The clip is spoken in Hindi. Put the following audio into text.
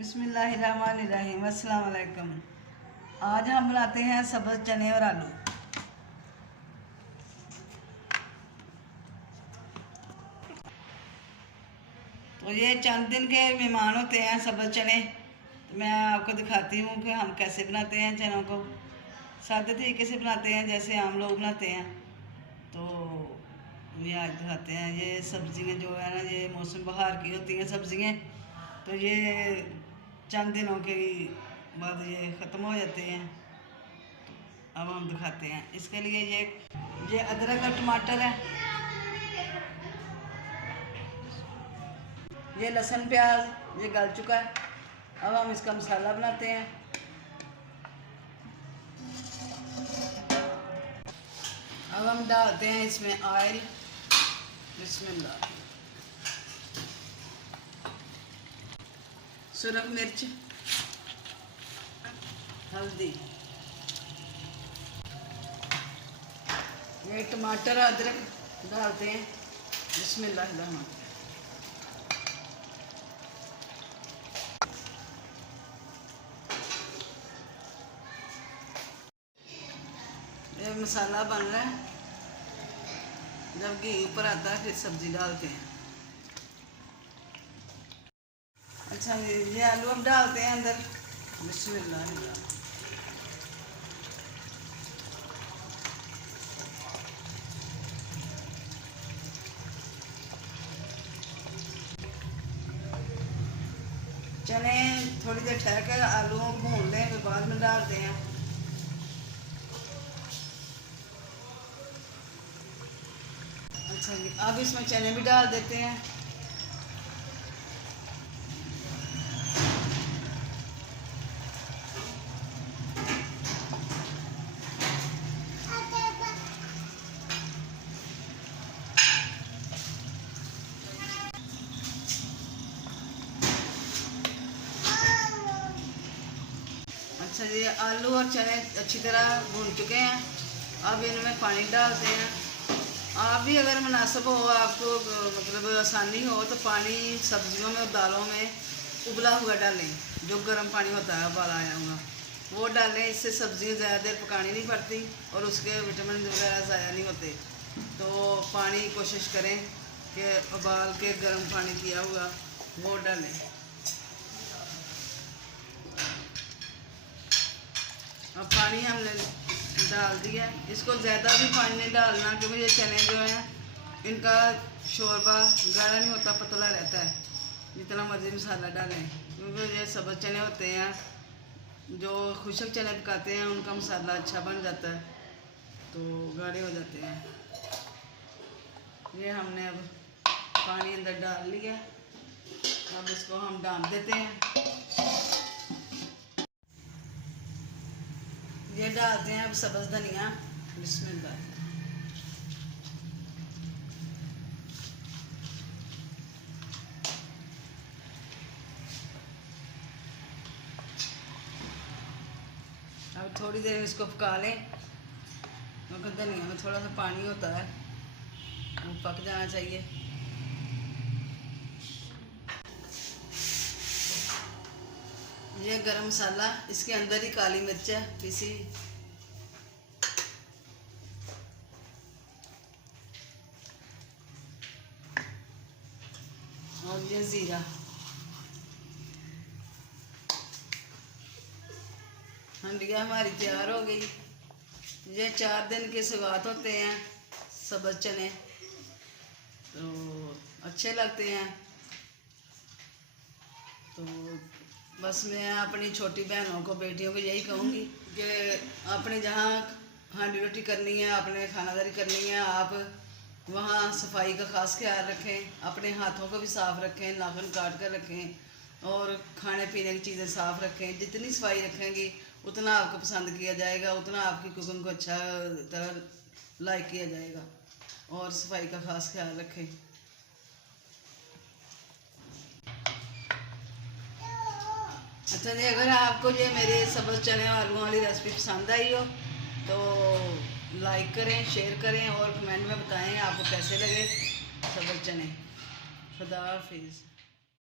बिस्मिल्लाहिर्रहमानिर्रहीम। अस्सलाम वालेकुम। आज हम बनाते हैं सब्ज़ चने और आलू। तो ये चंद दिन के मेहमान होते हैं सब्ज़ चने। तो मैं आपको दिखाती हूँ कि हम कैसे बनाते हैं चनों को। सादे तरीके से बनाते हैं जैसे आम लोग बनाते हैं। तो ये आज दिखाते हैं। ये सब्ज़ियाँ जो है ना, ये मौसम बहार की होती हैं सब्ज़ियाँ। तो ये चंद दिनों के बाद ये ख़त्म हो जाते हैं। अब हम दिखाते हैं। इसके लिए ये अदरक और टमाटर है, ये लहसुन प्याज ये गल चुका है। अब हम इसका मसाला बनाते हैं। अब हम डालते हैं इसमें ऑयल, बिस्मिल्लाह, सुरख मिर्च, हल्दी, ये टमाटर अदरक डालते हैं। बिस्मिल्लाह। ये मसाला बन रहा है। जब घी ऊपर आता है फिर सब्जी डालते हैं। अच्छा, ये आलू अब डालते हैं अंदर। बिस्मिल्लाह। चने थोड़ी देर ठहर कर आलूओं को भून लें, फिर बाद में डालते हैं। अच्छा जी, अब इसमें चने भी डाल देते हैं। अच्छा जी, आलू और चने अच्छी तरह भून चुके हैं। अब इनमें पानी डालते हैं। आप भी अगर मुनासिब हो, आपको मतलब आसानी हो, तो पानी सब्जियों में और दालों में उबला हुआ डालें। जो गर्म पानी होता है उबाला आया हुआ वो डालें। इससे सब्ज़ी ज़्यादा देर पकानी नहीं पड़ती और उसके विटामिन वगैरह ज़ाया नहीं होते। तो पानी कोशिश करें कि उबाल के गर्म पानी किया हुआ वो डालें। अब पानी हमने डाल दिया। इसको ज़्यादा भी पानी नहीं डालना, क्योंकि ये चने जो हैं इनका शोरबा गाढ़ा नहीं होता, पतला रहता है। जितना मर्ज़ी मसाला डालें, क्योंकि ये सब्ज़ चने होते हैं, जो खुशक चने पकाते हैं उनका मसाला अच्छा बन जाता है, तो गाढ़े हो जाते हैं। ये हमने अब पानी अंदर डाल लिया। अब इसको हम ढाँप देते हैं। ये डालते हैं अब सब्ज़ धनिया। बिस्मिल्लाह। अब थोड़ी देर इसको पका लें, क्योंकि धनिया में थोड़ा सा पानी होता है, वो पक जाना चाहिए। ये गरम मसाला, इसके अंदर ही काली मिर्च है पीसी, और ये ज़ीरा। हंडिया हमारी तैयार हो गई। ये 4 दिन के सौगात होते हैं सब्ज़ चने, तो अच्छे लगते हैं। तो बस मैं अपनी छोटी बहनों को, बेटियों को यही कहूँगी कि आपने जहाँ हांडी रोटी करनी है, आपने खानादारी करनी है, आप वहाँ सफाई का ख़ास ख्याल रखें। अपने हाथों को भी साफ़ रखें, नाखून काट कर रखें, और खाने पीने की चीज़ें साफ़ रखें। जितनी सफाई रखेंगी उतना आपको पसंद किया जाएगा, उतना आपकी कुकिंग को अच्छा तरह लाइक किया जाएगा। और सफाई का ख़ास ख्याल रखें। अच्छा जी, अगर आपको ये मेरे सब्ज़ चने आलू वाली रेसिपी पसंद आई हो तो लाइक करें, शेयर करें और कमेंट में बताएं आपको कैसे लगे सब्ज़ चने। खुदा हाफिज़।